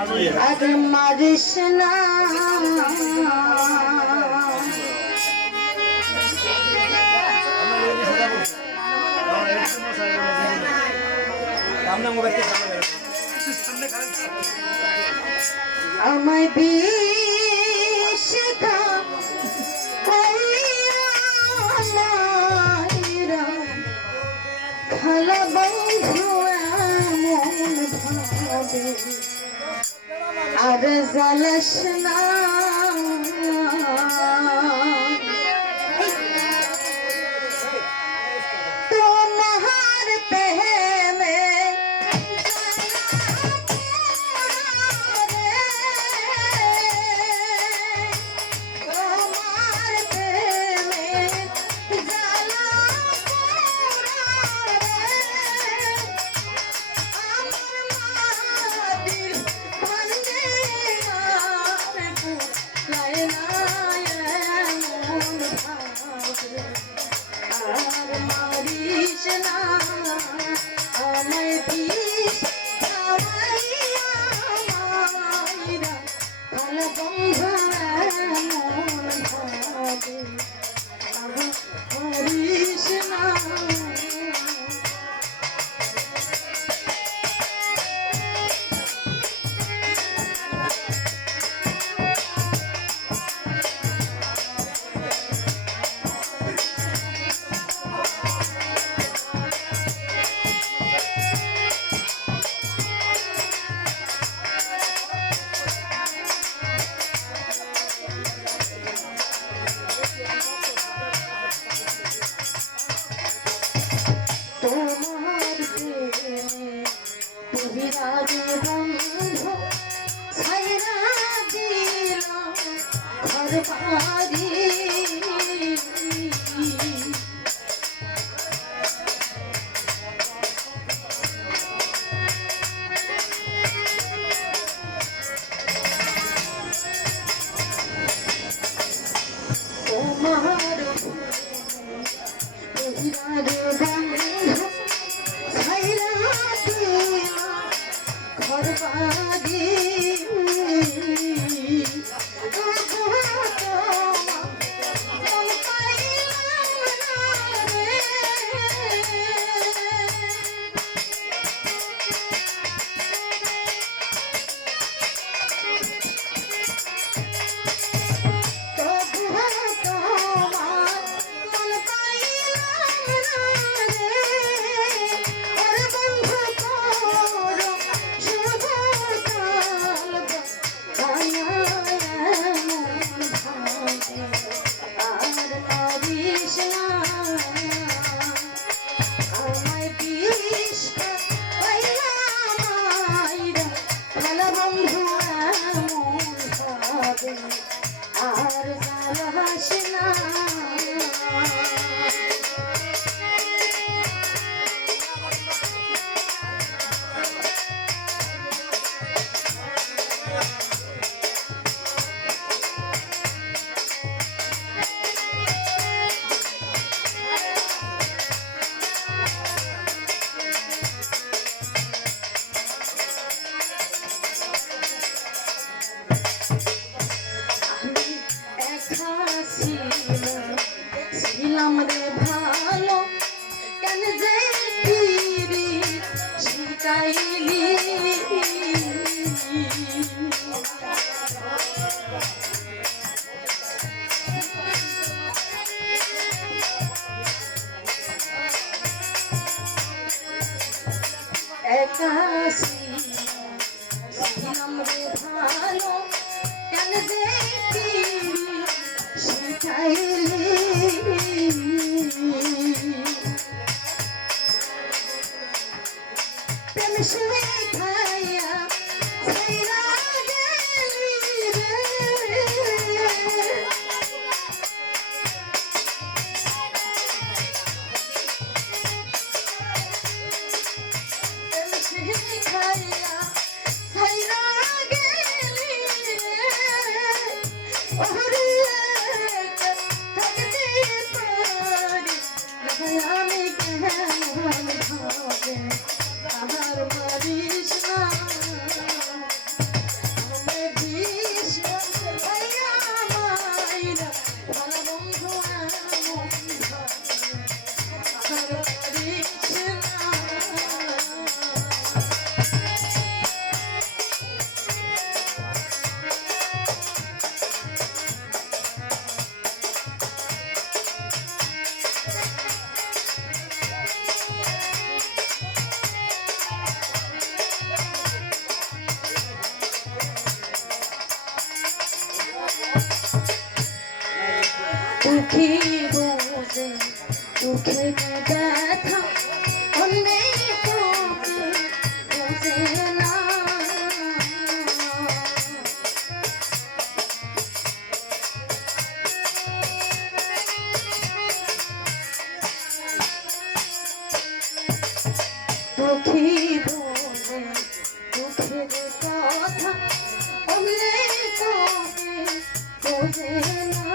আর মারিস না। আমায় বিষ আর জ্বালাস তোমার দুঃখী বোঝে দুঃখে ব্যথা কাউকে বোঝে না। দুঃখী বোঝে দুঃখের কথা কাউকে বোঝে না।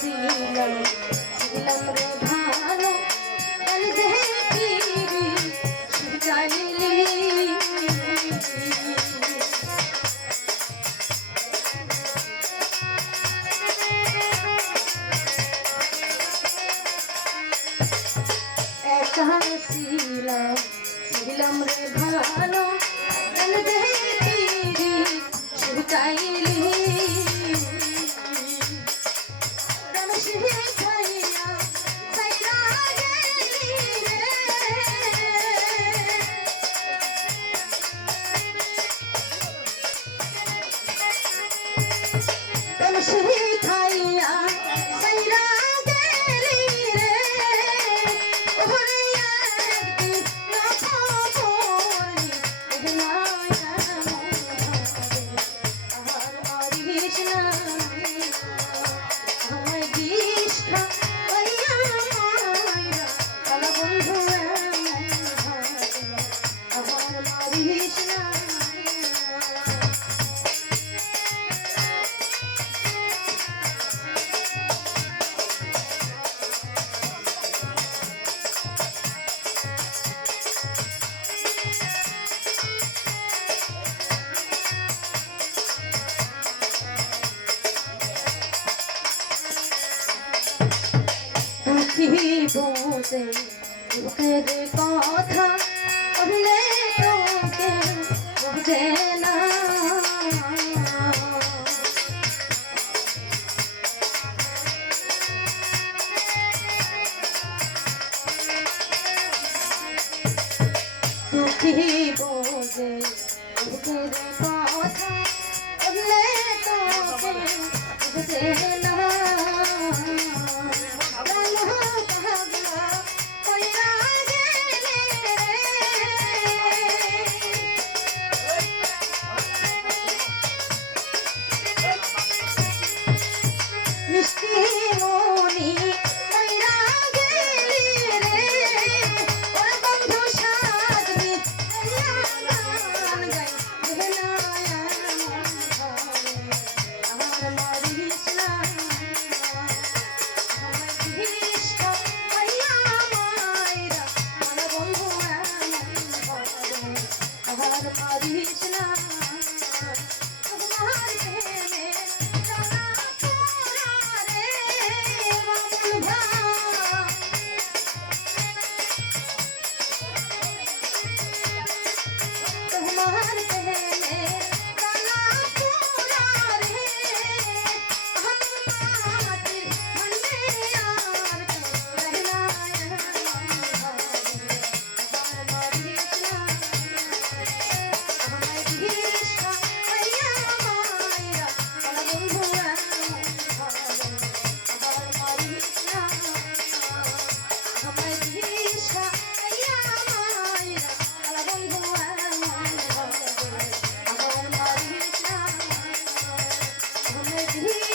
হাসিলাম ছিলাম রে ভালো এক হাসিলাম ছিলাম রে ভালো। দেখিরি Yes. দুঃখী বোঝে দুঃখের কথা বললে তোকে বোঝে